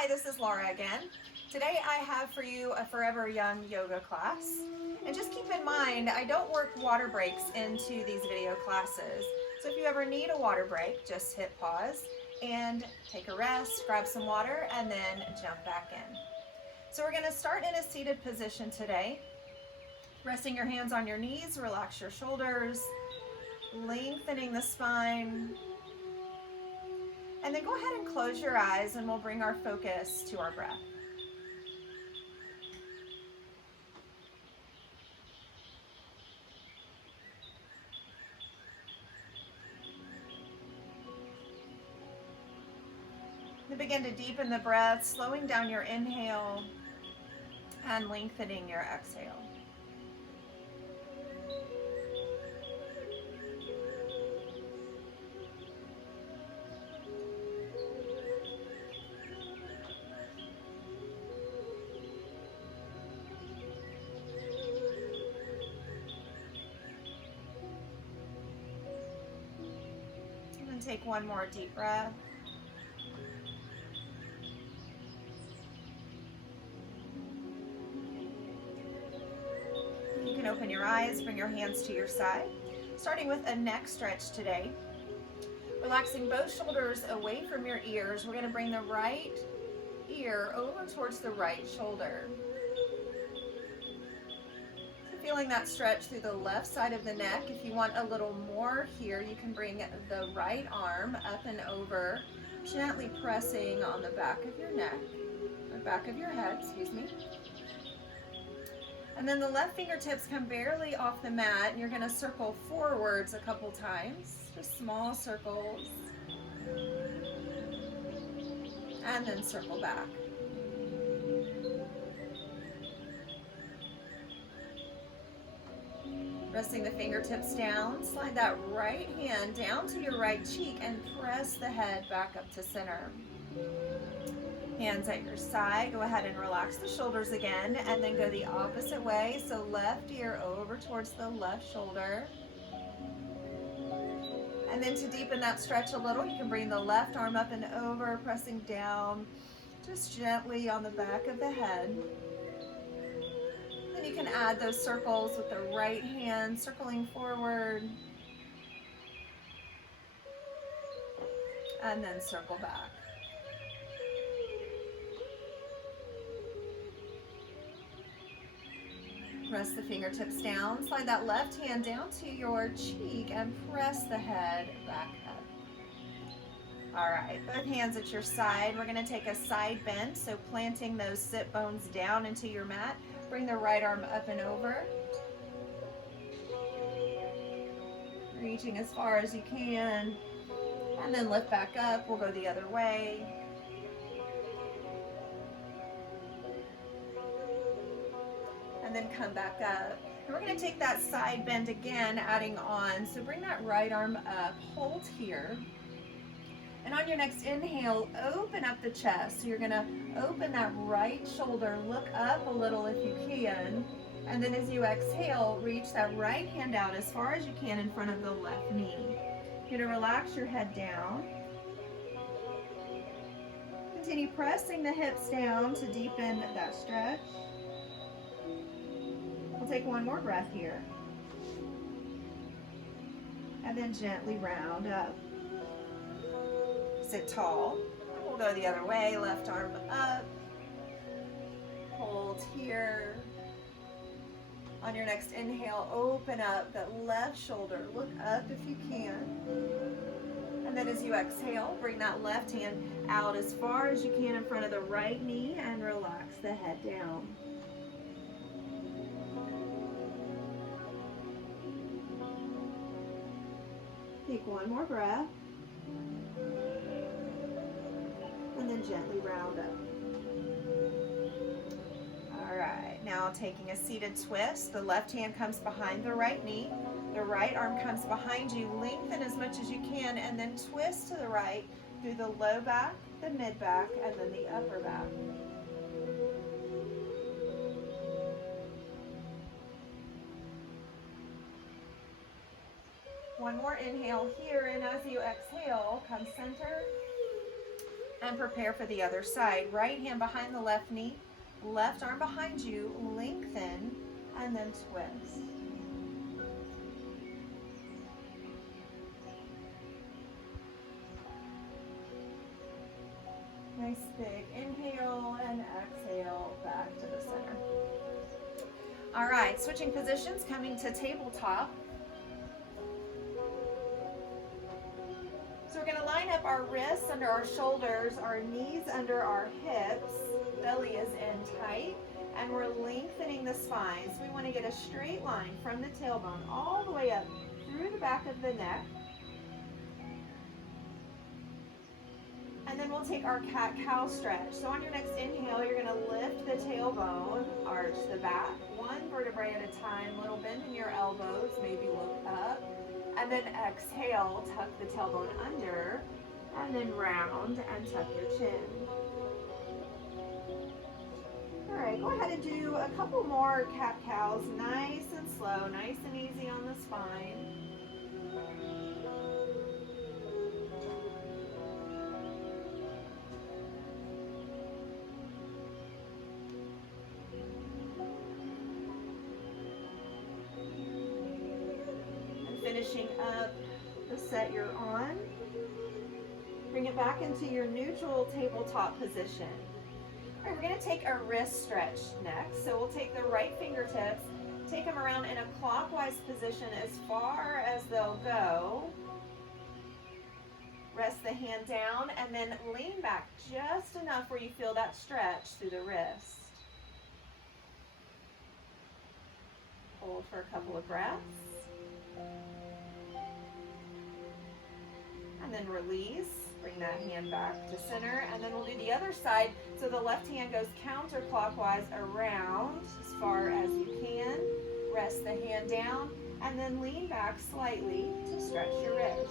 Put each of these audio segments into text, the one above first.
Hi, this is Laura again. Today I have for you a Forever Young yoga class. And just keep in mind, I don't work water breaks into these video classes. So if you ever need a water break, just hit pause and take a rest, grab some water, and then jump back in. So we're gonna start in a seated position today. Resting your hands on your knees, relax your shoulders, lengthening the spine. And then go ahead and close your eyes and we'll bring our focus to our breath. Then begin to deepen the breath, slowing down your inhale and lengthening your exhale. And then take one more deep breath. You can open your eyes, bring your hands to your side. Starting with a neck stretch today. Relaxing both shoulders away from your ears. We're going to bring the right ear over towards the right shoulder. So feeling that stretch through the left side of the neck. If you want a little more here, you can bring the right arm up and over, gently pressing on the back of your neck, or back of your head, excuse me. And then the left fingertips come barely off the mat, and you're going to circle forwards a couple times, just small circles, and then circle back. Resting the fingertips down, slide that right hand down to your right cheek and press the head back up to center. Hands at your side, go ahead and relax the shoulders again, and then go the opposite way. So left ear over towards the left shoulder. And then to deepen that stretch a little, you can bring the left arm up and over, pressing down just gently on the back of the head. Then you can add those circles with the right hand, circling forward. And then circle back. Press the fingertips down, slide that left hand down to your cheek and press the head back up. All right, both hands at your side. We're gonna take a side bend, so planting those sit bones down into your mat. Bring the right arm up and over. Reaching as far as you can, and then lift back up. We'll go the other way. And then come back up. And we're going to take that side bend again, adding on. So bring that right arm up, hold here. And on your next inhale, open up the chest. So you're going to open that right shoulder, look up a little if you can. And then as you exhale, reach that right hand out as far as you can in front of the left knee. You're going to relax your head down. Continue pressing the hips down to deepen that stretch. We'll take one more breath here. And then gently round up. Sit tall. We'll go the other way, left arm up. Hold here. On your next inhale, open up that left shoulder. Look up if you can. And then as you exhale, bring that left hand out as far as you can in front of the right knee and relax the head down. Take one more breath, and then gently round up. All right, now taking a seated twist, the left hand comes behind the right knee, the right arm comes behind you, lengthen as much as you can, and then twist to the right through the low back, the mid back, and then the upper back. One more inhale here, and as you exhale, come center. And prepare for the other side. Right hand behind the left knee, left arm behind you, lengthen, and then twist. Nice big inhale and exhale back to the center. All right, switching positions, coming to tabletop. So we're going to line up our wrists under our shoulders, our knees under our hips, belly is in tight, and we're lengthening the spine. So we want to get a straight line from the tailbone all the way up through the back of the neck. And then we'll take our cat-cow stretch. So on your next inhale, you're going to lift the tailbone, arch the back, one vertebrae at a time, little bend in your elbows, maybe look up. And then exhale, tuck the tailbone under, and then round and tuck your chin. All right, go ahead and do a couple more cat-cows, nice and slow, nice and easy on the spine. Finishing up the set you're on. Bring it back into your neutral tabletop position. All right, we're going to take a wrist stretch next. So we'll take the right fingertips, take them around in a clockwise position as far as they'll go. Rest the hand down and then lean back just enough where you feel that stretch through the wrist. Hold for a couple of breaths. And then release, bring that hand back to center, and then we'll do the other side. So the left hand goes counterclockwise around as far as you can. Rest the hand down, and then lean back slightly to stretch your wrist.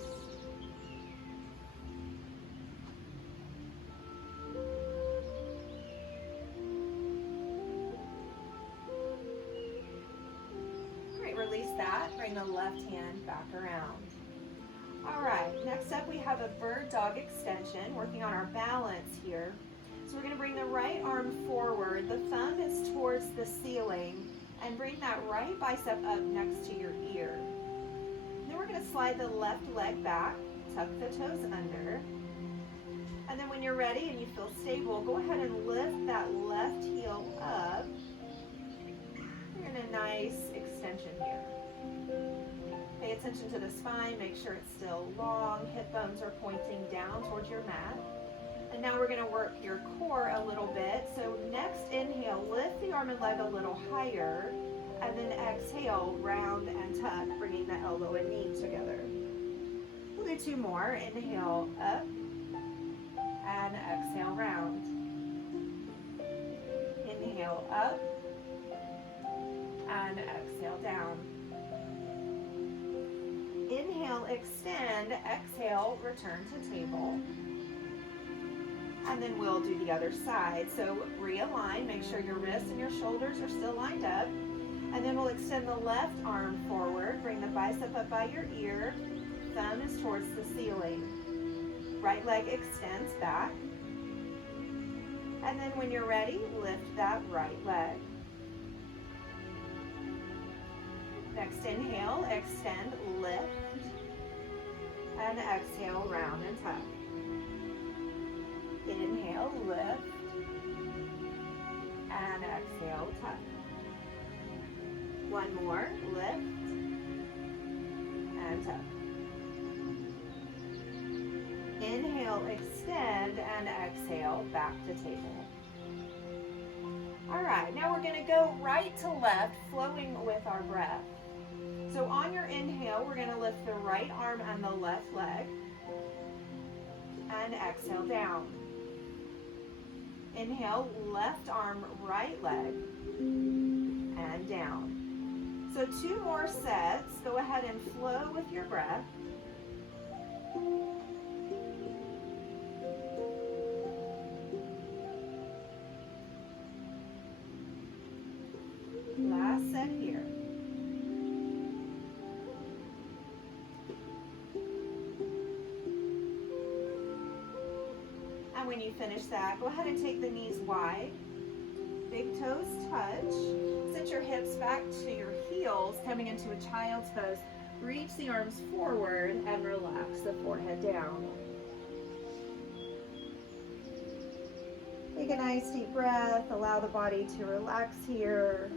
All right, release that, bring the left hand back around. All right, next up we have a bird dog extension, working on our balance here. So we're going to bring the right arm forward, the thumb is towards the ceiling, and bring that right bicep up next to your ear. Then we're going to slide the left leg back, tuck the toes under, and then when you're ready and you feel stable, go ahead and lift that left heel up. You're in a nice extension here. Pay attention to the spine, make sure it's still long, hip bones are pointing down towards your mat. And now we're going to work your core a little bit. So next inhale, lift the arm and leg a little higher, and then exhale, round and tuck, bringing the elbow and knee together. We'll do two more. Inhale up, and exhale, round. Inhale up, and exhale, down. Inhale, extend, exhale, return to table. And then we'll do the other side. So realign, make sure your wrists and your shoulders are still lined up. And then we'll extend the left arm forward, bring the bicep up by your ear, thumb is towards the ceiling. Right leg extends back. And then when you're ready, lift that right leg. Next inhale, extend, lift, and exhale, round and tuck. Inhale, lift, and exhale, tuck. One more, lift, and tuck. Inhale, extend, and exhale, back to table. All right, now we're going to go right to left, flowing with our breath. So on your inhale, we're going to lift the right arm and the left leg, and exhale down. Inhale, left arm, right leg, and down. So two more sets. Go ahead and flow with your breath. Last set here. And when you finish that, go ahead and take the knees wide. Big toes touch. Sit your hips back to your heels, coming into a child's pose. Reach the arms forward and relax the forehead down. Take a nice deep breath. Allow the body to relax here.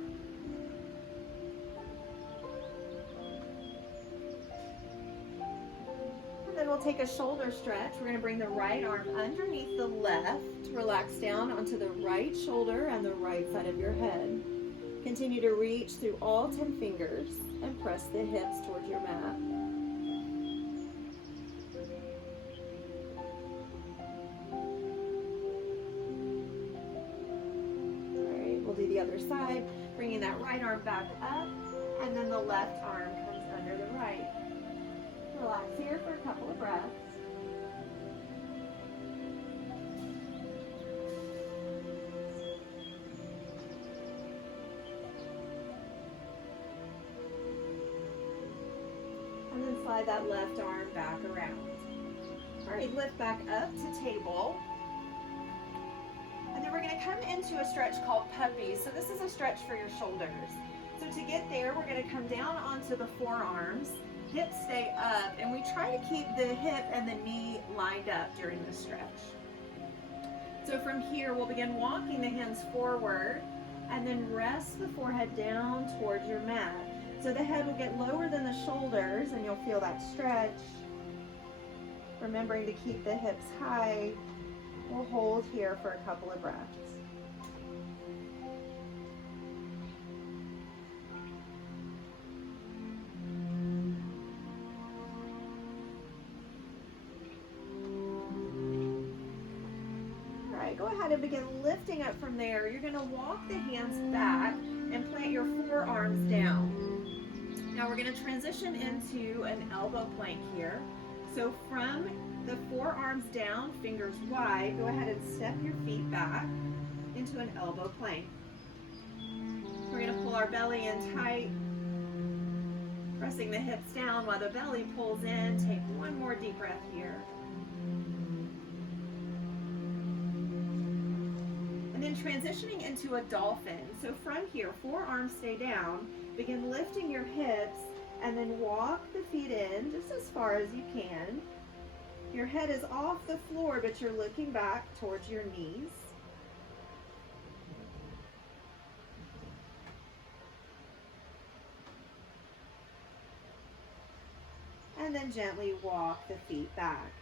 And then we'll take a shoulder stretch. We're going to bring the right arm underneath the left. Relax down onto the right shoulder and the right side of your head. Continue to reach through all 10 fingers and press the hips towards your mat. All right, we'll do the other side, bringing that right arm back up, and then the left arm comes under the right. Relax here for a couple of breaths. And then slide that left arm back around. All right, lift back up to table. And then we're going to come into a stretch called puppies. So this is a stretch for your shoulders. So to get there, we're going to come down onto the forearms. Hips stay up, and we try to keep the hip and the knee lined up during this stretch. So from here, we'll begin walking the hands forward, and then rest the forehead down towards your mat. So the head will get lower than the shoulders, and you'll feel that stretch. Remembering to keep the hips high. We'll hold here for a couple of breaths. Go ahead and begin lifting up from there. You're going to walk the hands back and plant your forearms down. Now we're going to transition into an elbow plank here. So from the forearms down, fingers wide, go ahead and step your feet back into an elbow plank. We're going to pull our belly in tight, pressing the hips down while the belly pulls in. Take one more deep breath here. And then transitioning into a dolphin. So from here, forearms stay down, begin lifting your hips, and then walk the feet in just as far as you can. Your head is off the floor, but you're looking back towards your knees. And then gently walk the feet back.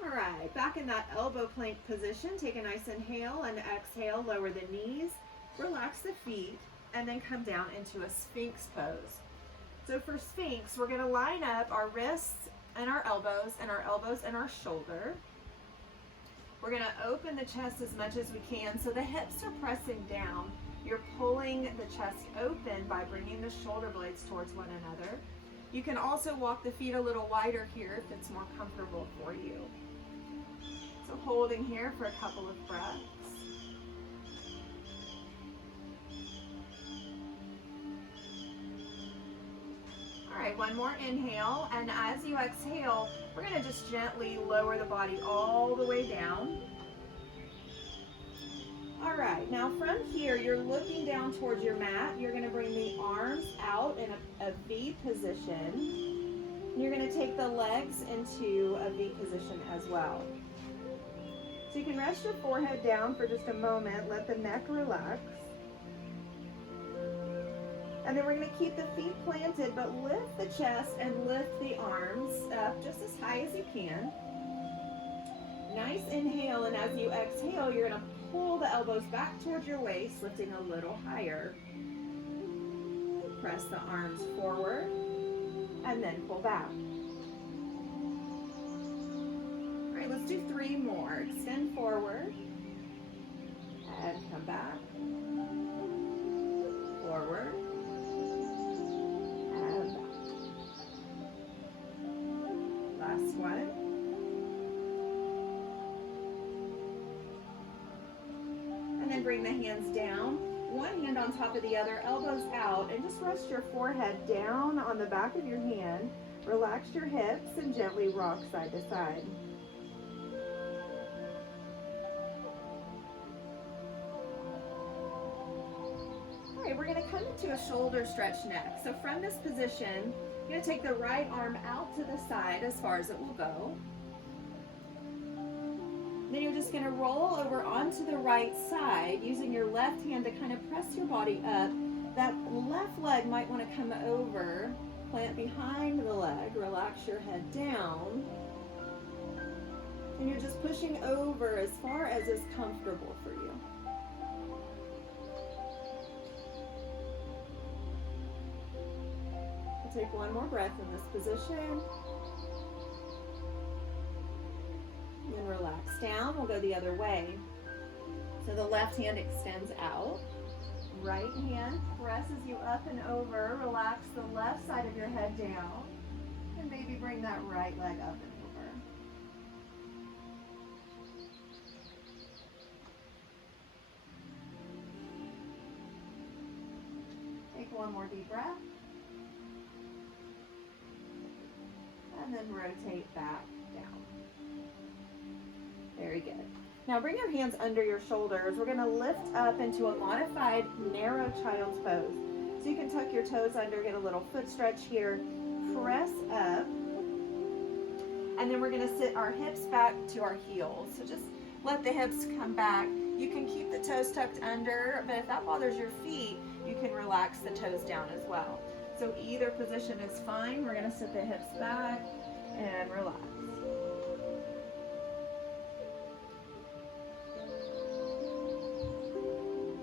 All right, back in that elbow plank position, take a nice inhale and exhale, lower the knees, relax the feet, and then come down into a Sphinx pose. So for Sphinx, we're going to line up our wrists and our elbows and our shoulder. We're going to open the chest as much as we can so the hips are pressing down. You're pulling the chest open by bringing the shoulder blades towards one another. You can also walk the feet a little wider here if it's more comfortable for you. So holding here for a couple of breaths. All right, one more inhale, and as you exhale, we're going to just gently lower the body all the way down. All right, now from here, you're looking down towards your mat. You're going to bring the arms out in a V position. You're going to take the legs into a V position as well. So you can rest your forehead down for just a moment. Let the neck relax. And then we're going to keep the feet planted, but lift the chest and lift the arms up just as high as you can. Nice inhale, and as you exhale, you're going to pull the elbows back towards your waist, lifting a little higher. Press the arms forward, and then pull back. All right, let's do 3 more. Extend forward, and come back. Forward, and back. Last one. And then bring the hands down, one hand on top of the other, elbows out, and just rest your forehead down on the back of your hand. Relax your hips and gently rock side to side. come into a shoulder stretch next. So from this position, you're going to take the right arm out to the side as far as it will go. Then you're just going to roll over onto the right side using your left hand to kind of press your body up. That left leg might want to come over, plant behind the leg, relax your head down. And you're just pushing over as far as is comfortable for you. We'll take one more breath in this position. And then relax down. We'll go the other way. So the left hand extends out. Right hand presses you up and over. Relax the left side of your head down. And maybe bring that right leg up and over. Take one more deep breath. And then rotate back down. Very good. Now bring your hands under your shoulders. We're going to lift up into a modified narrow child's pose. So you can tuck your toes under, get a little foot stretch here. Press up. And then we're going to sit our hips back to our heels. So just let the hips come back. You can keep the toes tucked under, but if that bothers your feet, you can relax the toes down as well. So either position is fine. We're going to sit the hips back and relax.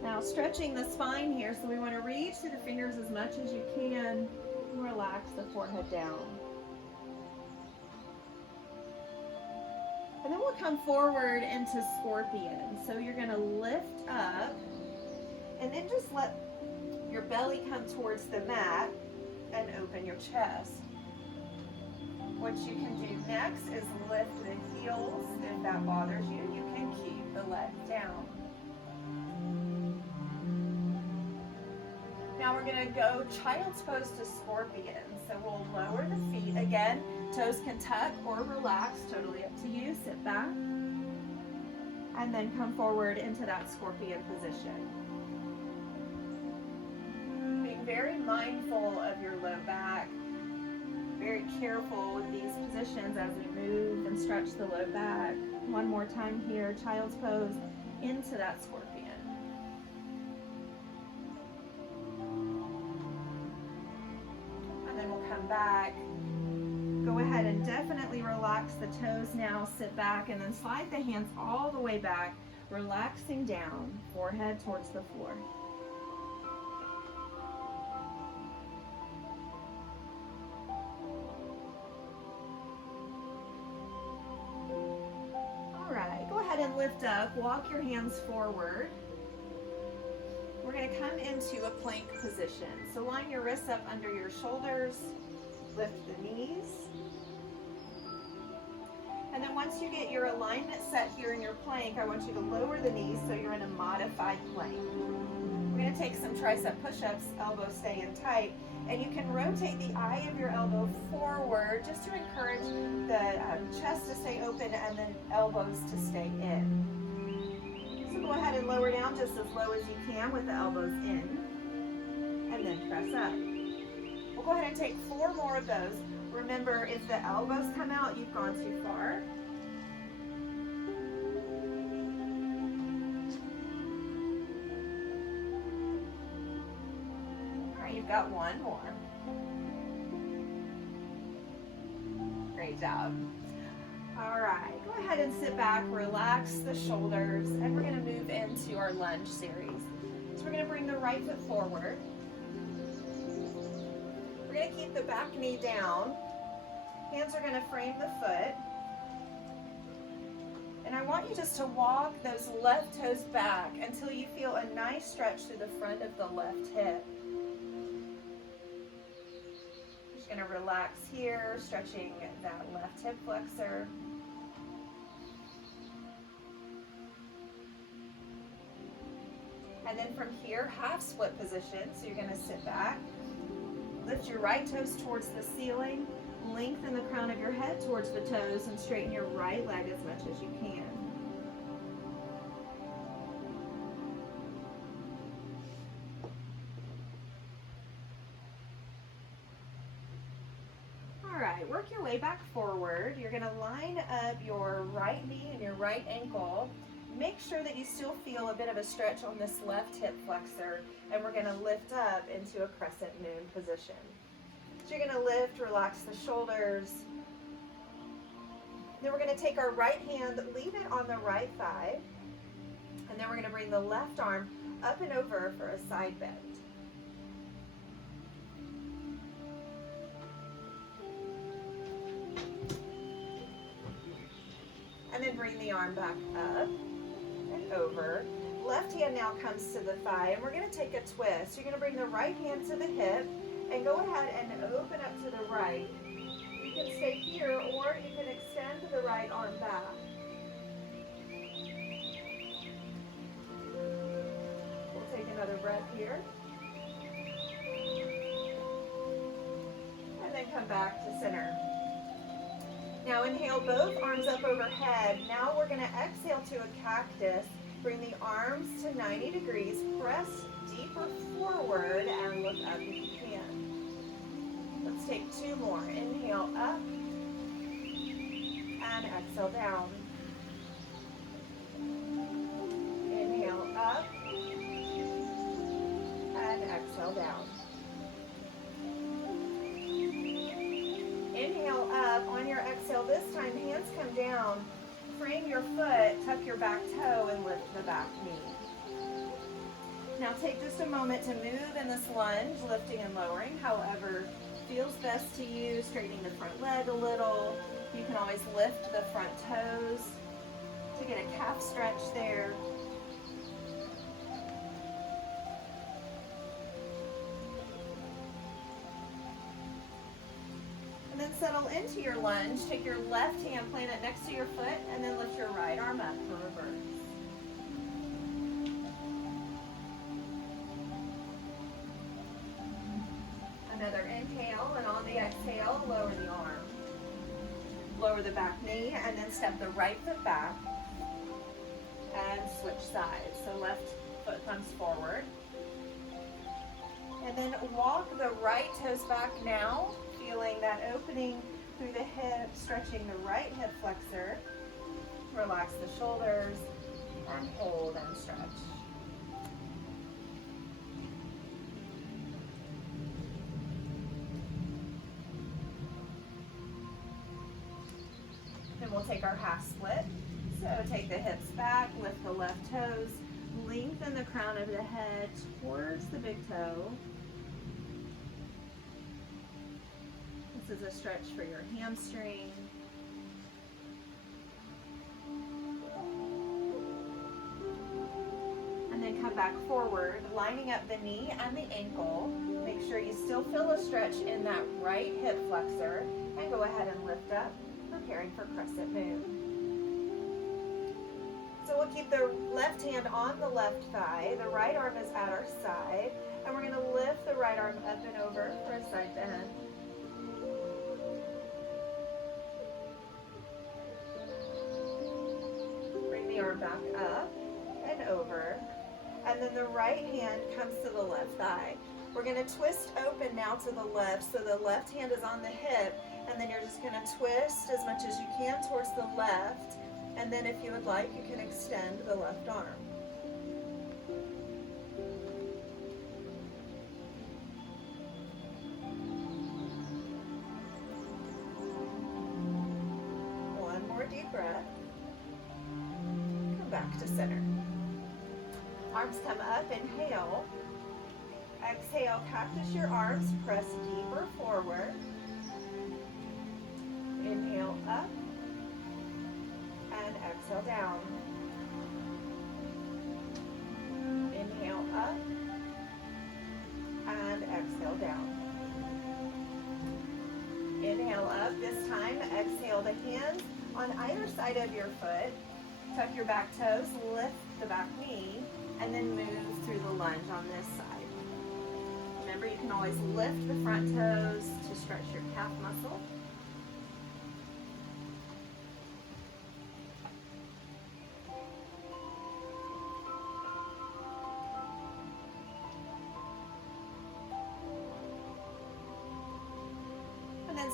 Now stretching the spine here, so we want to reach through the fingers as much as you can and relax the forehead down. And then we'll come forward into scorpion. So you're going to lift up and then just let your belly come towards the mat and open your chest. What you can do next is lift the heels. If that bothers you, you can keep the leg down. Now we're going to go child's pose to scorpion. So we'll lower the feet. Again, toes can tuck or relax, totally up to you. Sit back. And then come forward into that scorpion position. Being very mindful of your low back. Very careful with these positions as we move and stretch the low back. One more time here, child's pose into that scorpion. Back. Go ahead and definitely relax the toes now. Sit back and then slide the hands all the way back, relaxing down, forehead towards the floor. All right, go ahead and lift up. Walk your hands forward. We're going to come into a plank position. So line your wrists up under your shoulders. Lift the knees. And then once you get your alignment set here in your plank, I want you to lower the knees so you're in a modified plank. We're going to take some tricep push-ups, elbows stay in tight, and you can rotate the eye of your elbow forward just to encourage the chest to stay open and then elbows to stay in. So go ahead and lower down just as low as you can with the elbows in, and then press up. We'll go ahead and take 4 more of those. Remember, if the elbows come out, you've gone too far. All right, you've got 1 more. Great job. All right, go ahead and sit back, relax the shoulders, and we're going to move into our lunge series. So we're going to bring the right foot forward. We're going to keep the back knee down. Hands are going to frame the foot. And I want you just to walk those left toes back until you feel a nice stretch through the front of the left hip. Just going to relax here, stretching that left hip flexor. And then from here, half split position. So you're going to sit back. Lift your right toes towards the ceiling, lengthen the crown of your head towards the toes, and straighten your right leg as much as you can. right, work your way back forward. You're gonna line up your right knee and your right ankle. Make sure that you still feel a bit of a stretch on this left hip flexor, and we're gonna lift up into a crescent moon position. So you're gonna lift, relax the shoulders. Then we're gonna take our right hand, leave it on the right thigh, and then we're gonna bring the left arm up and over for a side bend. And then bring the arm back up and over. Left hand now comes to the thigh, and we're gonna take a twist. You're gonna bring the right hand to the hip, and go ahead and open up to the right. You can stay here, or you can extend the right arm back. We'll take another breath here. And then come back to center. Now inhale, both arms up overhead. Now we're gonna exhale to a cactus. Bring the arms to 90 degrees. Press deeper forward and look up if you can. Let's take two more. Inhale up and exhale down. Inhale up and exhale down. Inhale up. On your exhale this time, hands come down. Frame your foot, tuck your back toe, and lift the back knee. Now take just a moment to move in this lunge, lifting and lowering, however feels best to you. Straightening the front leg a little. You can always lift the front toes to get a calf stretch there. And then settle into your lunge. Take your left hand, plant it next to your foot, and then lift your right arm up for reverse. Another inhale, and on the exhale, lower the arm. Lower the back knee, and then step the right foot back, and switch sides. So left foot comes forward. And then walk the right toes back now, feeling that opening through the hip, stretching the right hip flexor. Relax the shoulders and hold and stretch. Then we'll take our half split. So take the hips back, lift the left toes, lengthen the crown of the head towards the big toe. This is a stretch for your hamstring. And then come back forward, lining up the knee and the ankle. Make sure you still feel a stretch in that right hip flexor, and go ahead and lift up, preparing for crescent moon. So we'll keep the left hand on the left thigh. The right arm is at our side, and we're going to lift the right arm up and over for a side bend. The arm back up and over, and then the right hand comes to the left thigh. We're going to twist open now to the left, so the left hand is on the hip, and then you're just going to twist as much as you can towards the left, and then if you would like, you can extend the left arm. One more deep breath. Back to center. Arms come up, inhale. Exhale, cactus your arms, press deeper forward. Inhale up, and exhale down. Inhale up, and exhale down. Inhale up, this time exhale the hands on either side of your foot. Tuck your back toes, lift the back knee, and then move through the lunge on this side. Remember, you can always lift the front toes to stretch your calf muscle.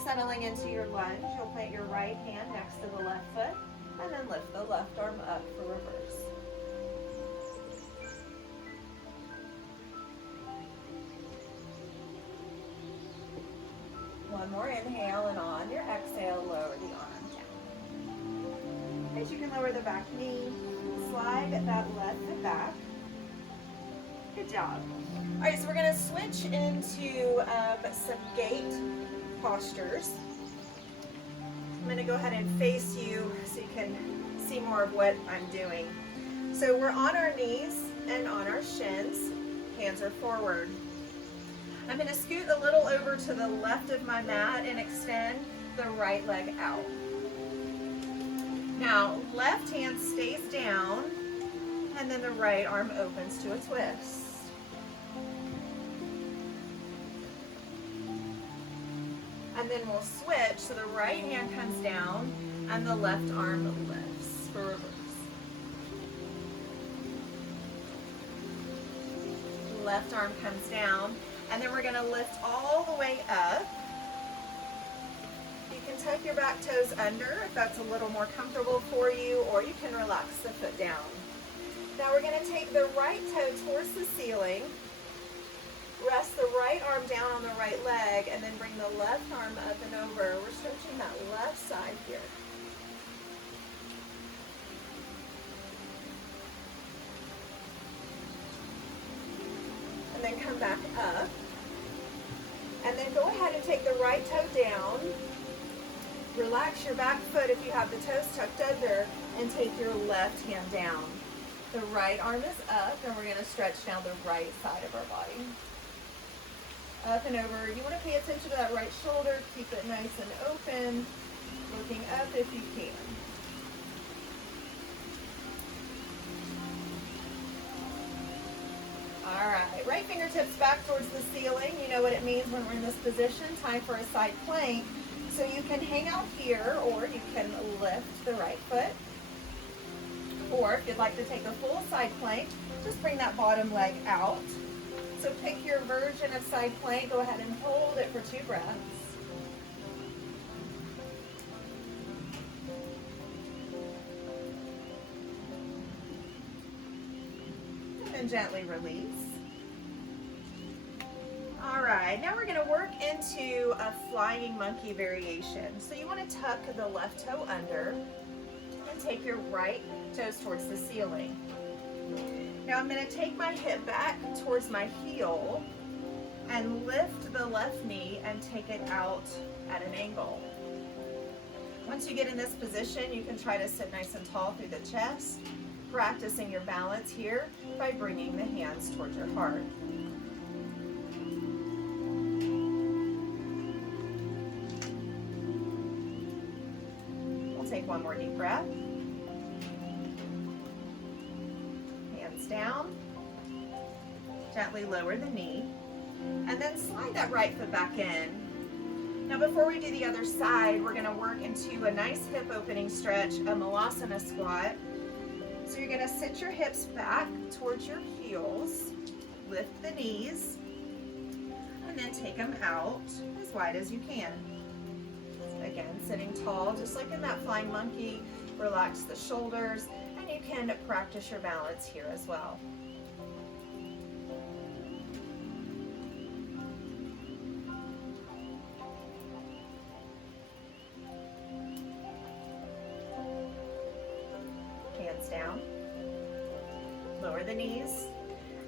settling into your lunge, you'll plant your right hand next to the left foot and then lift the left arm up for reverse. One more inhale, and on your exhale, lower the arm down. As you can lower the back knee, slide that left foot back. Good job. All right, so we're gonna switch into some gate postures. I'm gonna go ahead and face you so you can see more of what I'm doing. So we're on our knees and on our shins, hands are forward. I'm gonna scoot a little over to the left of my mat and extend the right leg out. Now, left hand stays down, and then the right arm opens to a twist. And then we'll switch, so the right hand comes down, and the left arm lifts for reverse. Left arm comes down, and then we're gonna lift all the way up. You can tuck your back toes under if that's a little more comfortable for you, or you can relax the foot down. Now we're gonna take the right toe towards the ceiling, rest the right arm down on the right leg, and then bring the left arm up and over. We're stretching that left side here. And then come back up. And then go ahead and take the right toe down. Relax your back foot if you have the toes tucked under, and take your left hand down. The right arm is up, and we're going to stretch down the right side of our body. Up and over. You want to pay attention to that right shoulder. Keep it nice and open. Looking up if you can. All right, right fingertips back towards the ceiling. You know what it means when we're in this position. Time for a side plank. So you can hang out here, or you can lift the right foot. Or if you'd like to take a full side plank, just bring that bottom leg out. So pick your version of side plank. Go ahead and hold it for 2 breaths. And then gently release. All right, now we're gonna work into a flying monkey variation. So you wanna tuck the left toe under and take your right toes towards the ceiling. Now I'm gonna take my hip back towards my heel and lift the left knee and take it out at an angle. Once you get in this position, you can try to sit nice and tall through the chest, practicing your balance here by bringing the hands towards your heart. We'll take one more deep breath. Hands down. Gently lower the knee. And then slide that right foot back in. Now before we do the other side, we're gonna work into a nice hip opening stretch, a Malasana squat. So you're gonna sit your hips back towards your heels, lift the knees, and then take them out as wide as you can. Again, sitting tall, just like in that flying monkey, relax the shoulders, and you can practice your balance here as well. Hands down, lower the knees,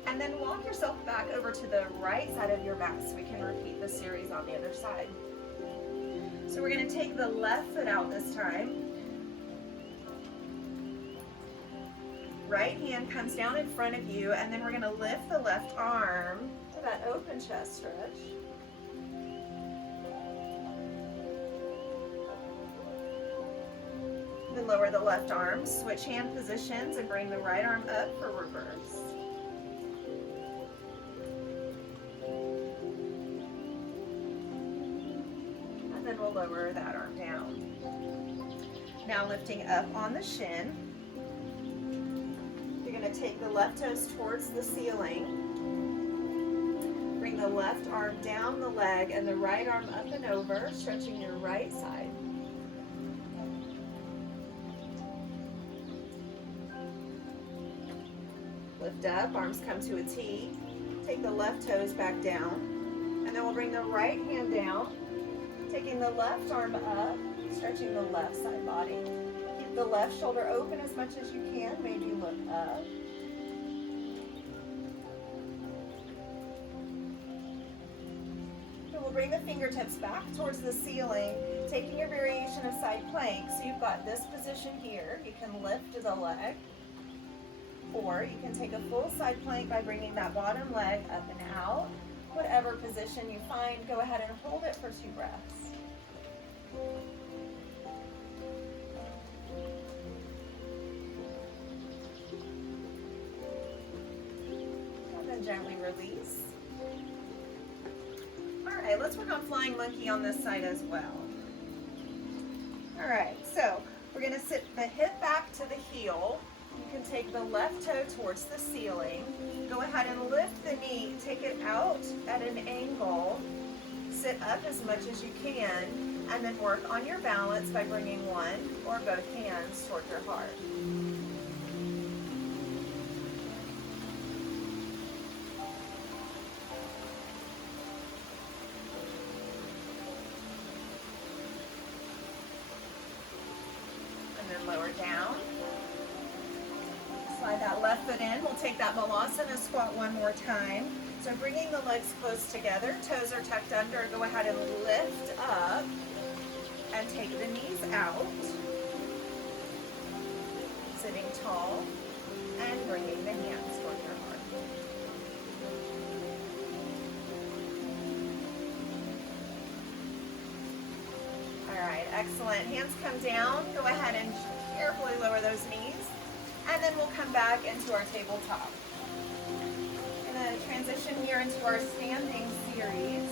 and then walk yourself back over to the right side of your mat so we can repeat the series on the other side. So we're going to take the left foot out this time. Right hand comes down in front of you, and then we're going to lift the left arm to that open chest stretch. Then lower the left arm, switch hand positions, and bring the right arm up for reverse. And then we'll lower that arm down. Now lifting up on the shin. You're going to take the left toes towards the ceiling. Bring the left arm down the leg and the right arm up and over, stretching your right side. Lift up, arms come to a T. Take the left toes back down. And then we'll bring the right hand down, taking the left arm up, stretching the left side body. Keep the left shoulder open as much as you can, maybe look up. And we'll bring the fingertips back towards the ceiling, taking your variation of side plank. So you've got this position here. You can lift the leg. Or you can take a full side plank by bringing that bottom leg up and out. Whatever position you find, go ahead and hold it for 2 breaths. And then gently release. All right, let's work on flying monkey on this side as well. All right, so we're gonna sit the hip back to the heel. You can take the left toe towards the ceiling. Go ahead and lift the knee, take it out at an angle. Sit up as much as you can, and then work on your balance by bringing one or both hands toward your heart. And then lower down. Slide that left foot in. We'll take that Malasana squat one more time. So bringing the legs close together, toes are tucked under. Go ahead and lift up and take the knees out. Sitting tall and bringing the hands toward your heart. All right, excellent. Hands come down. Go ahead and carefully lower those knees. And then we'll come back into our tabletop. We're going to transition here into our standing series.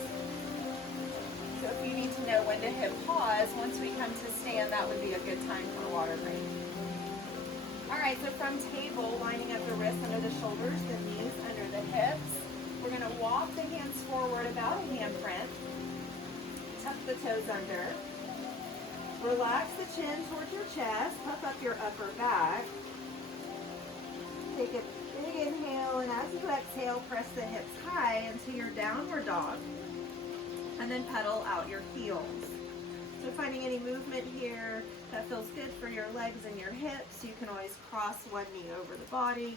So if you need to know when to hit pause, once we come to stand, that would be a good time for a water break. All right, so from table, lining up the wrists under the shoulders, the knees under the hips. We're going to walk the hands forward about a handprint. Tuck the toes under. Relax the chin towards your chest. Puff up your upper back. Take a big inhale, and as you exhale, press the hips high into your downward dog, and then pedal out your heels. So finding any movement here that feels good for your legs and your hips, you can always cross one knee over the body.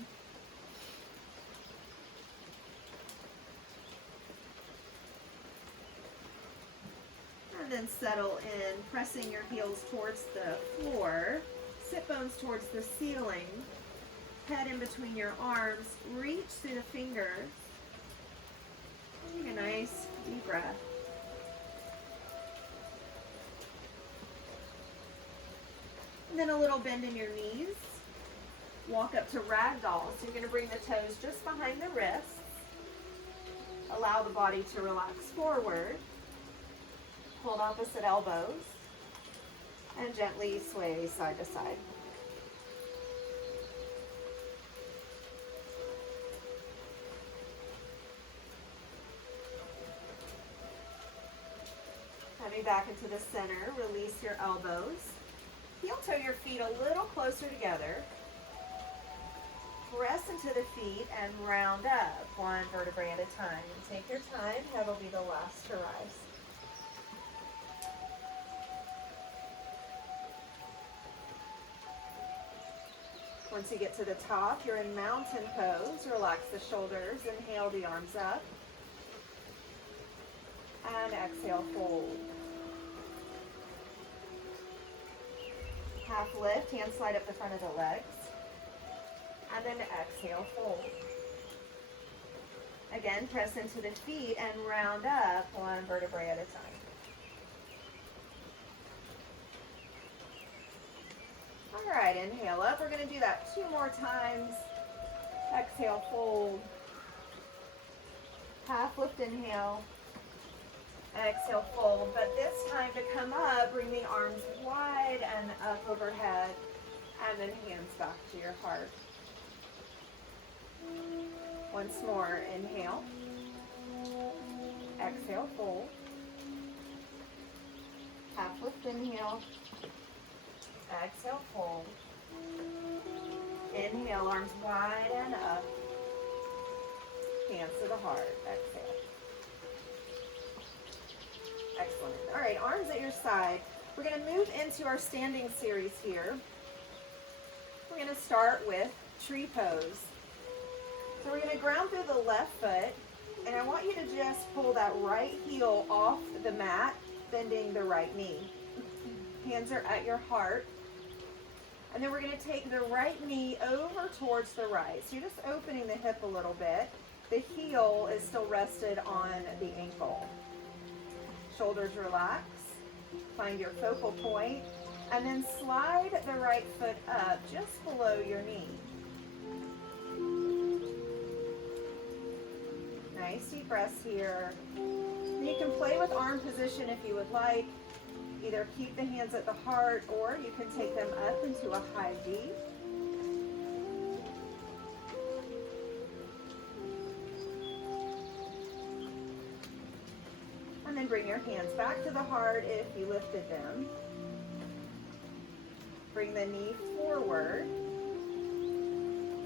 And then settle in, pressing your heels towards the floor, sit bones towards the ceiling. Head in between your arms, reach through the fingers. Take a nice deep breath. And then a little bend in your knees. Walk up to ragdoll. So you're going to bring the toes just behind the wrists. Allow the body to relax forward. Hold opposite elbows. And gently sway side to side. Coming back into the center, release your elbows. Heel toe your feet a little closer together. Press into the feet and round up one vertebrae at a time. Take your time, that'll be the last to rise. Once you get to the top, you're in mountain pose. Relax the shoulders, inhale the arms up. And exhale, fold. Half lift, hands slide up the front of the legs. And then exhale, fold. Again, press into the feet and round up one vertebrae at a time. All right, inhale up. We're going to do that 2 more times. Exhale, fold. Half lift, inhale. Exhale, fold. But this time to come up, bring the arms wide and up overhead. And then hands back to your heart. Once more, inhale. Exhale, fold. Half lift, inhale. Exhale, fold. Inhale, arms wide and up. Hands to the heart. Exhale. Excellent. All right, arms at your side. We're going to move into our standing series here. We're going to start with tree pose. So we're going to ground through the left foot, and I want you to just pull that right heel off the mat, bending the right knee. Hands are at your heart. And then we're going to take the right knee over towards the right. So you're just opening the hip a little bit. The heel is still rested on the ankle. Shoulders relax. Find your focal point. And then slide the right foot up just below your knee. Nice deep breaths here. And you can play with arm position if you would like. Either keep the hands at the heart or you can take them up into a high V. And then bring your hands back to the heart if you lifted them. Bring the knee forward.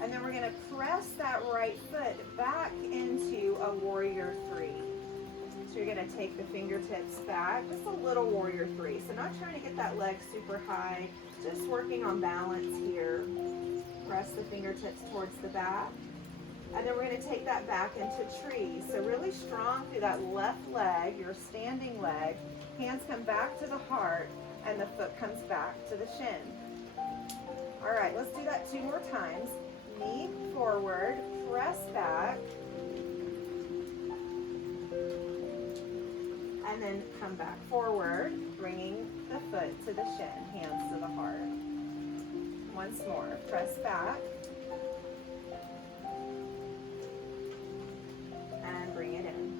And then we're going to press that right foot back into a warrior three. So you're going to take the fingertips back, just a little warrior three. So not trying to get that leg super high, just working on balance here. Press the fingertips towards the back. And then we're going to take that back into tree. So really strong through that left leg, your standing leg. Hands come back to the heart and the foot comes back to the shin. All right, let's do that 2 more times. Knee forward, press back. And then come back forward, bringing the foot to the shin, hands to the heart. Once more, press back. And bring it in.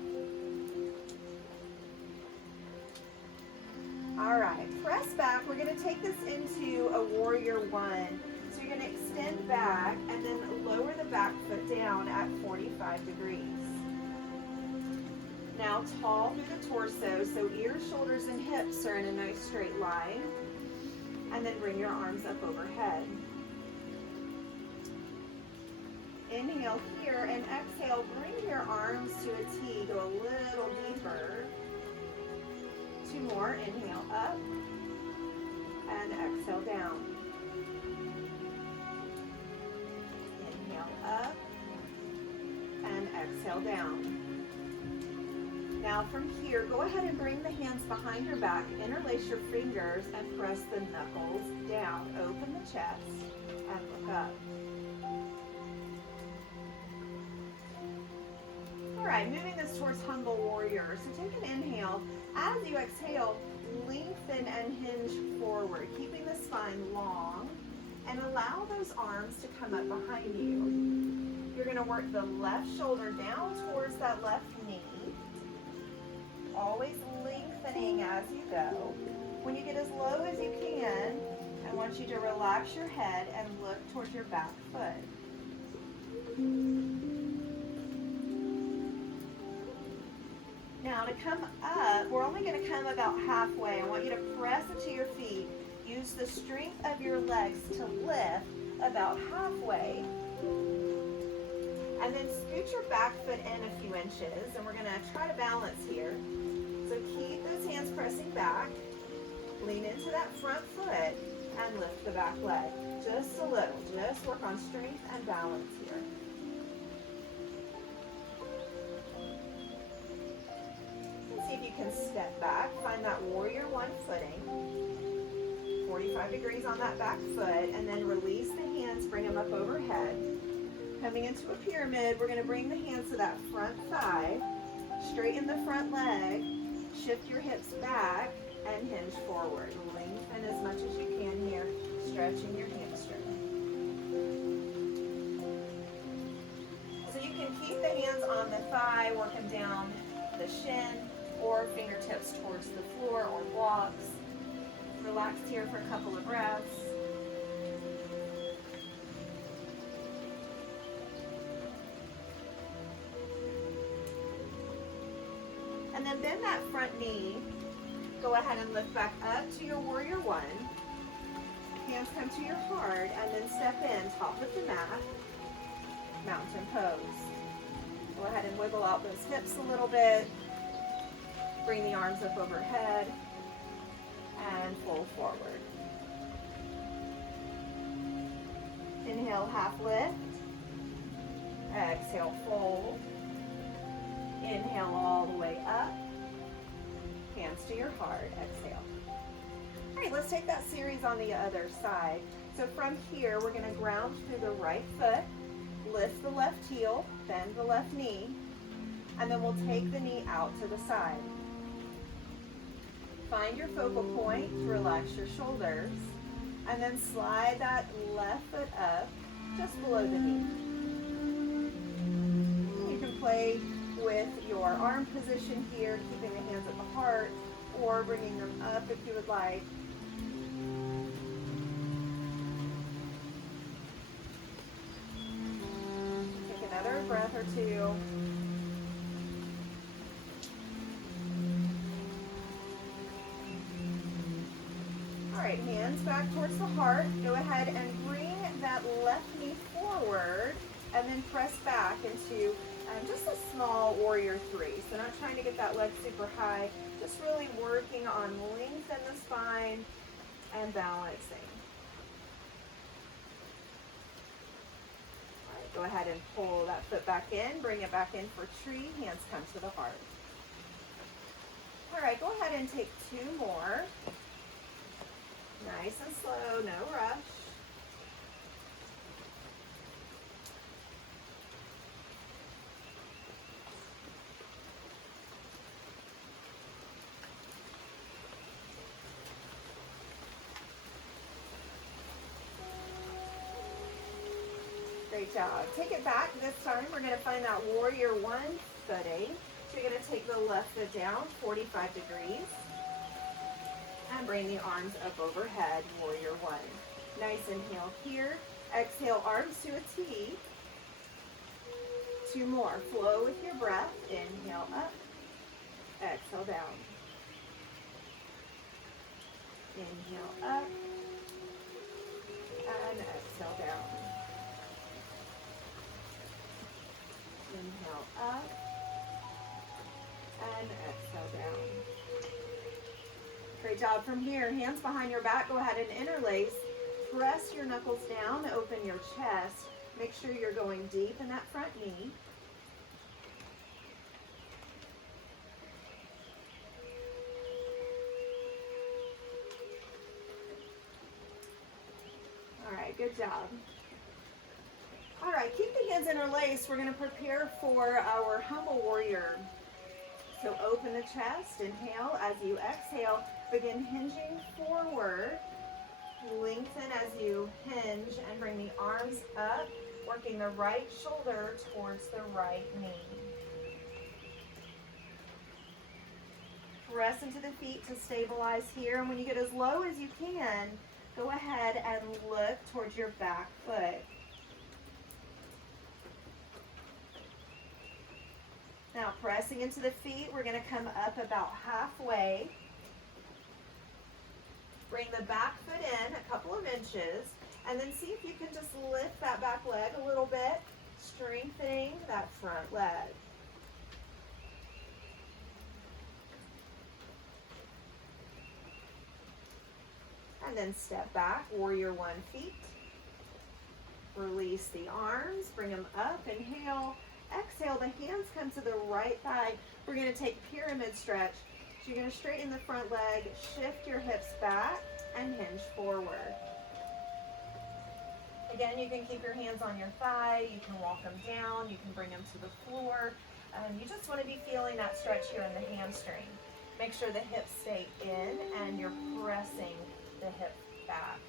All right, press back. We're going to take this into a warrior one. So you're going to extend back and then lower the back foot down at 45 degrees. Now tall through the torso, so ears, shoulders, and hips are in a nice straight line. And then bring your arms up overhead. Inhale here and exhale, bring your arms to a T, go a little deeper. 2 more, inhale up and exhale down. Inhale up and exhale down. Now from here, go ahead and bring the hands behind your back, interlace your fingers and press the knuckles down. Open the chest and look up. All right, moving this towards humble warrior. So take an inhale. As you exhale, lengthen and hinge forward, keeping the spine long, and allow those arms to come up behind you. You're going to work the left shoulder down towards that left knee, always lengthening as you go. When you get as low as you can, I want you to relax your head and look towards your back foot. Now to come up, we're only going to come about halfway. I want you to press into your feet. Use the strength of your legs to lift about halfway. And then scoot your back foot in a few inches, and we're going to try to balance here. So keep those hands pressing back. Lean into that front foot and lift the back leg. Just a little. Just work on strength and balance here. See if you can step back, find that warrior one footing, 45 degrees on that back foot, and then release the hands, bring them up overhead. Coming into a pyramid, we're going to bring the hands to that front thigh, straighten the front leg, shift your hips back, and hinge forward. Lengthen as much as you can here, stretching your hamstring. So you can keep the hands on the thigh, work them down the shin, or fingertips towards the floor or blocks. Relax here for a couple of breaths. bend that front knee. Go ahead and lift back up to your warrior one. Hands come to your heart, and then step in, top of the mat, mountain pose. Go ahead and wiggle out those hips a little bit. Bring the arms up overhead, and fold forward. Inhale, half lift. Exhale, fold. Inhale all the way up. Hands to your heart, exhale. All right, let's take that series on the other side. So from here, we're gonna ground through the right foot, lift the left heel, bend the left knee, and then we'll take the knee out to the side. Find your focal point to relax your shoulders, and then slide that left foot up just below the knee. You can play with your arm position here, keeping the hands at the heart, or bringing them up if you would like. Take another breath or two. All right, hands back towards the heart. Go ahead and bring that left knee forward, and then press back into just a small warrior three. So not trying to get that leg super high, just really working on length in the spine and balancing. All right, go ahead and pull that foot back in, bring it back in for tree, hands come to the heart. All right, go ahead and take two more. Nice and slow, no rush. Great job. Take it back. This time we're going to find that warrior one footing. So you're going to take the left foot down 45 degrees and bring the arms up overhead, warrior one. Nice inhale here. Exhale, arms to a T. Two more. Flow with your breath. Inhale up. Exhale down. Inhale up. And exhale down. Inhale up and exhale down. Great job. From here, hands behind your back, go ahead and interlace. Press your knuckles down, open your chest. Make sure you're going deep in that front knee. All right, good job. All right, keep the hands interlaced. We're going to prepare for our humble warrior. So open the chest, inhale. As you exhale, begin hinging forward. Lengthen as you hinge and bring the arms up, working the right shoulder towards the right knee. Press into the feet to stabilize here. And when you get as low as you can, go ahead and look towards your back foot. Now pressing into the feet, we're going to come up about halfway. Bring the back foot in a couple of inches, and then see if you can just lift that back leg a little bit, strengthening that front leg. And then step back, warrior one feet. Release the arms, bring them up, inhale. Exhale, the hands come to the right thigh. We're going to take pyramid stretch. So you're going to straighten the front leg, shift your hips back, and hinge forward. Again, you can keep your hands on your thigh. You can walk them down. You can bring them to the floor. You just want to be feeling that stretch here in the hamstring. Make sure the hips stay in and you're pressing the hip back.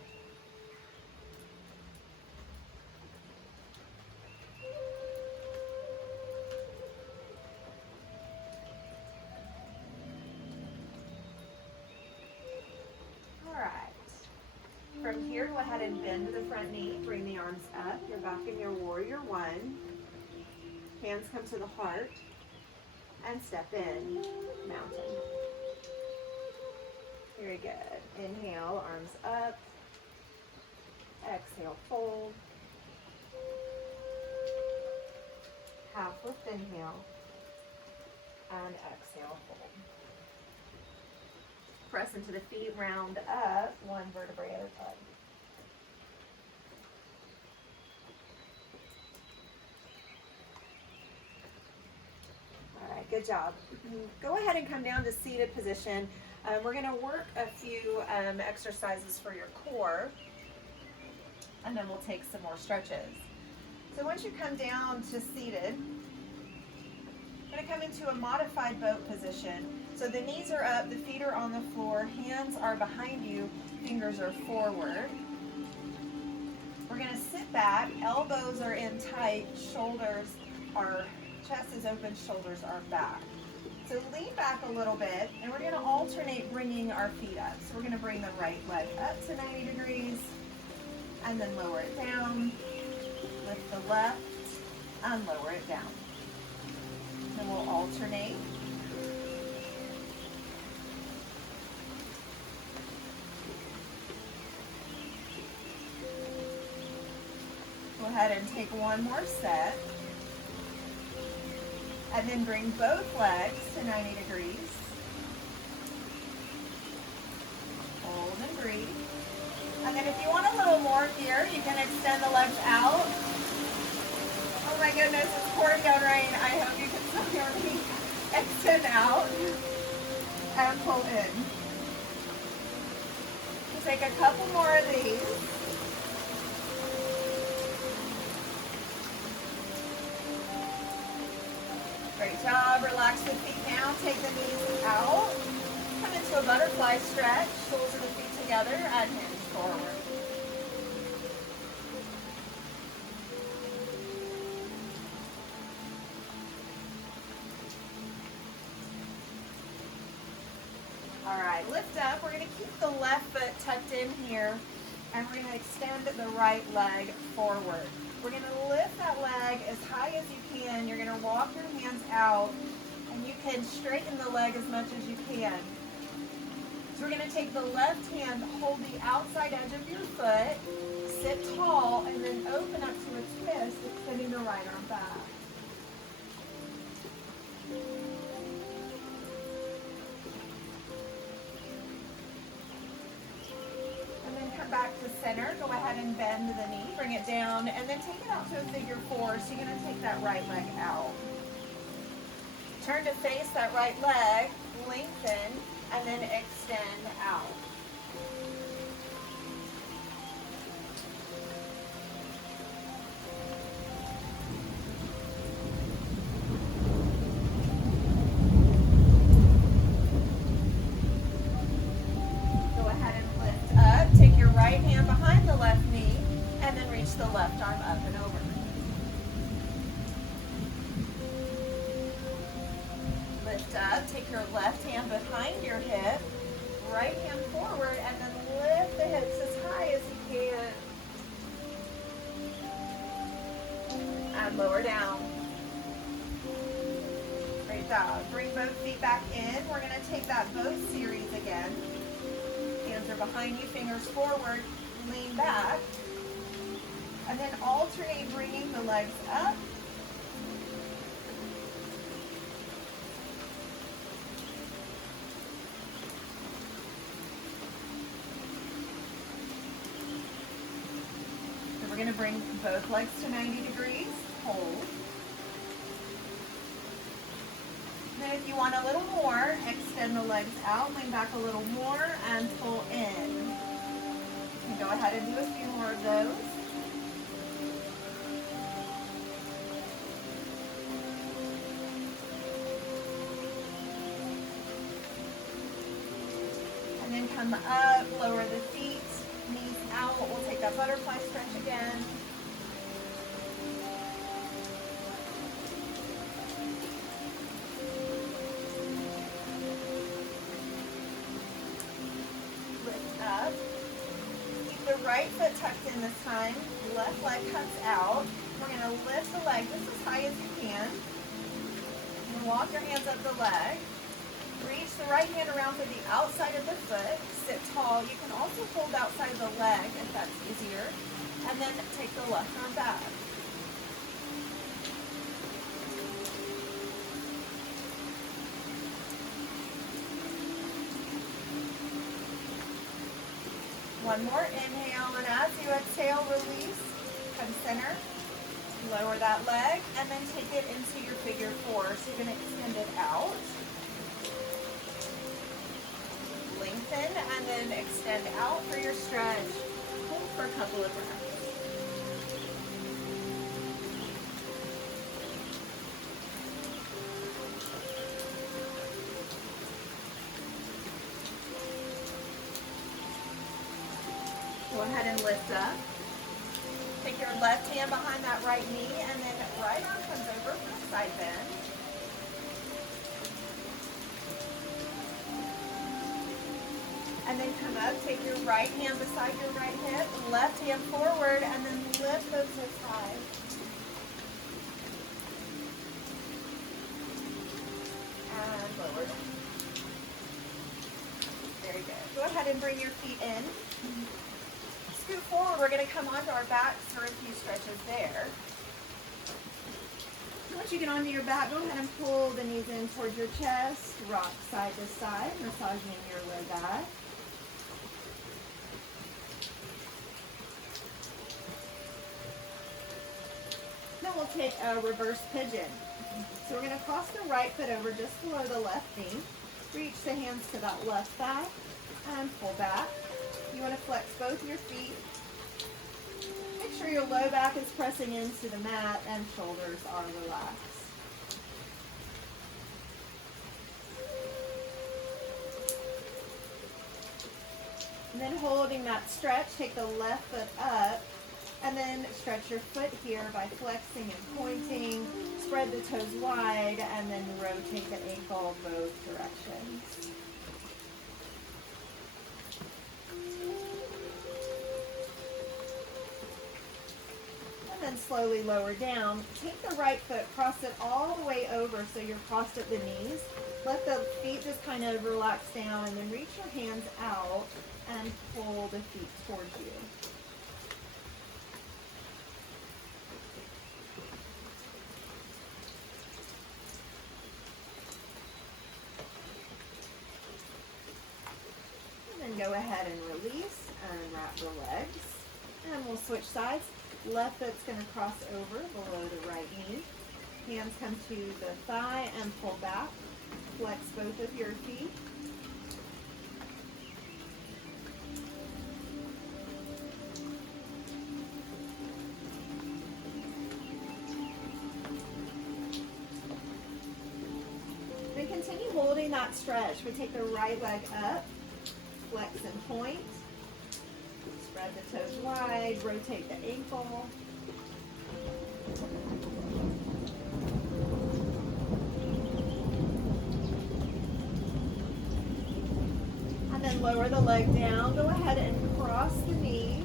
From here, go ahead and bend the front knee. Bring the arms up. You're back in your warrior one. Hands come to the heart. and step in, mountain. Very good. Inhale, arms up. Exhale, fold. Half lift, inhale, and exhale, fold. Press into the feet, round up, one vertebrae at a time. All right, good job. Go ahead and come down to seated position. We're going to work a few exercises for your core, and then we'll take some more stretches. So once you come down to seated, you're going to come into a modified boat position. So the knees are up, the feet are on the floor, hands are behind you, fingers are forward. We're going to sit back, elbows are in tight, chest is open, shoulders are back. So lean back a little bit, and we're going to alternate bringing our feet up. So we're going to bring the right leg up to 90 degrees, and then lower it down. Lift the left, and lower it down. Then we'll alternate. Go ahead and take one more set. And then bring both legs to 90 degrees. Hold and breathe. And then if you want a little more here, you can extend the legs out. Oh my goodness, it's pouring down rain. I hope you can still hear me. Extend out and pull in. We'll take a couple more of these. Great job. Relax the feet down. Take the knees out. Come into a butterfly stretch. Soles of the feet together and hinge forward. All right, lift up. We're going to keep the left foot tucked in here, and we're going to extend the right leg forward. We're going to lift that leg as high as you can. You're going to walk your hands out, and you can straighten the leg as much as you can. So we're going to take the left hand, hold the outside edge of your foot, sit tall, and then open up to a twist, extending the right arm back. Back to center. Go ahead and bend the knee, bring it down, and then take it out to a figure four. So you're going to take that right leg out. Turn to face that right leg, lengthen, and then extend out. Right hand behind the left knee, and then reach the left arm up and over. Lift up, take your left hand behind your hip, right hand forward, and then lift the hips as high as you can. And lower down. Great job. Bring both feet back in. We're going to take that bow series again. Hands are behind you, fingers forward, lean back, and then alternate bringing the legs up. So we're going to bring both legs to 90 degrees, hold. Then if you want a little more, extend the legs out, lean back a little more, and pull in. You can go ahead and do a few more of those. And then come up, lower the feet, knees out. We'll take that butterfly stretch again. Right foot tucked in this time, left leg cuts out. We're going to lift the leg just as high as you can. can walk your hands up the leg. Reach the right hand around for the outside of the foot. Sit tall. You can also hold outside of the leg if that's easier. And then take the left arm back. One more inhale, and as you exhale, release. Come center. Lower that leg, and then take it into your figure four. So you're going to extend it out. Lengthen, and then extend out for your stretch. Hold for a couple of breaths. Go ahead and lift up. Take your left hand behind that right knee, and then right arm comes over for a side bend. And then come up, take your right hand beside your right hip, left hand forward, and then lift those hips high. And lower down. Very good. Go ahead and bring your feet in. Scoot forward. We're going to come onto our backs for a few stretches there. Once you get onto your back, go ahead and pull the knees in towards your chest. Rock side to side, massaging your low back. Then we'll take a reverse pigeon. So we're going to cross the right foot over just below the left knee. Reach the hands to that left thigh and pull back. You want to flex both your feet. Make sure your low back is pressing into the mat and shoulders are relaxed. And then holding that stretch, take the left foot up and then stretch your foot here by flexing and pointing. Spread the toes wide and then rotate the ankle both directions. And then slowly lower down. Take the right foot, cross it all the way over so you're crossed at the knees. Let the feet just kind of relax down and then reach your hands out and pull the feet towards you. And then go ahead and release and wrap the legs. And we'll switch sides. Left foot's going to cross over below the right knee. Hands come to the thigh and pull back. Flex both of your feet. Then continue holding that stretch. We take the right leg up, flex and point. Spread the toes wide, rotate the ankle. And then lower the leg down. Go ahead and cross the knees.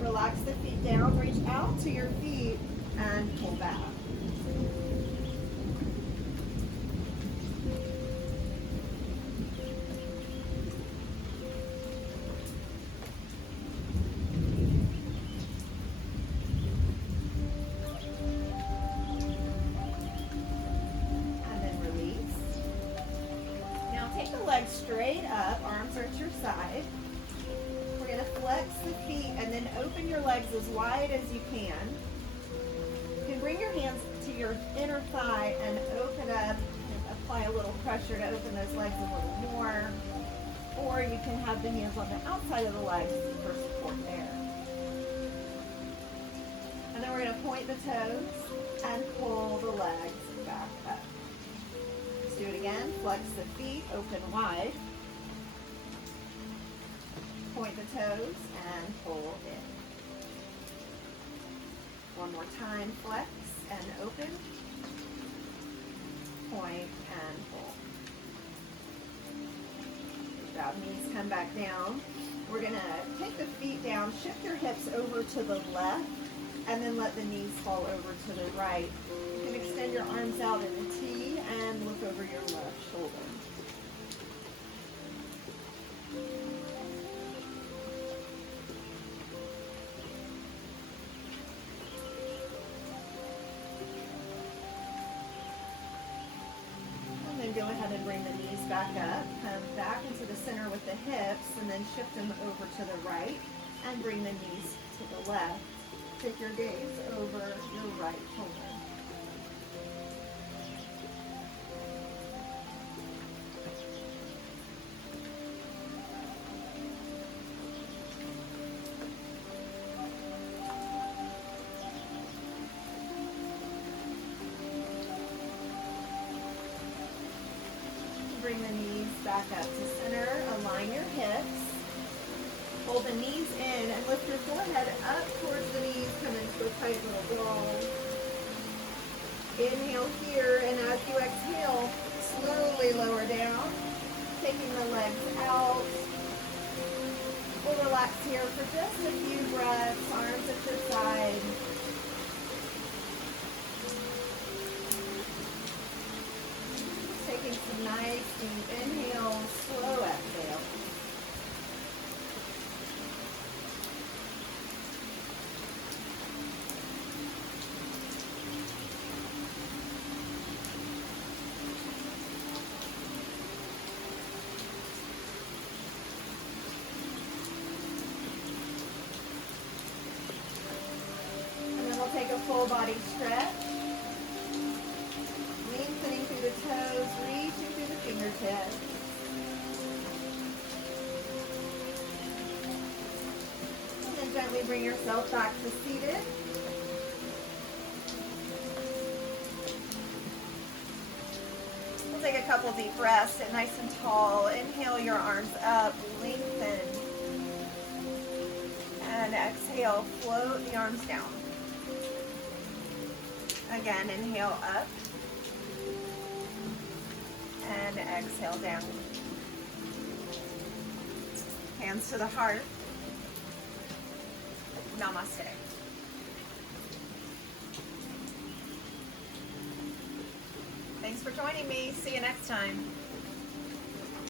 Relax the feet down. Reach out to your feet and pull back. Straight up, arms are at your side. We're going to flex the feet and then open your legs as wide as you can. You can bring your hands to your inner thigh and open up and apply a little pressure to open those legs a little more. Or you can have the hands on the outside of the legs for support there. And then we're going to point the toes and pull the legs back up. Do it again. Flex the feet, open wide. Point the toes and pull in. One more time. Flex and open. Point and pull. Good job. Knees come back down. We're going to take the feet down, shift your hips over to the left, and then let the knees fall over to the right. You can extend your arms out in a T and look over your left shoulder. And then go ahead and bring the knees back up, come back into the center with the hips, and then shift them over to the right, and bring the knees to the left. Take your gaze over your right shoulder. Bring the knees back up to center, align your hips. Hold the knees in and lift your forehead up towards the knees, come into a tight little ball. Inhale here, and as you exhale, slowly lower down, taking the legs out. We'll relax here for just a few breaths, arms at your side. Taking some nice deep inhales, slow exhale. And then we'll take a full body stretch. Lengthening through the toes, reaching through the fingertips. And then gently bring yourself back to seated. We'll take a couple deep breaths, sit nice and tall. Inhale your arms up, lengthen. And exhale, float the arms down. Again, inhale up. And exhale down. Hands to the heart. Namaste. Thanks for joining me. See you next time.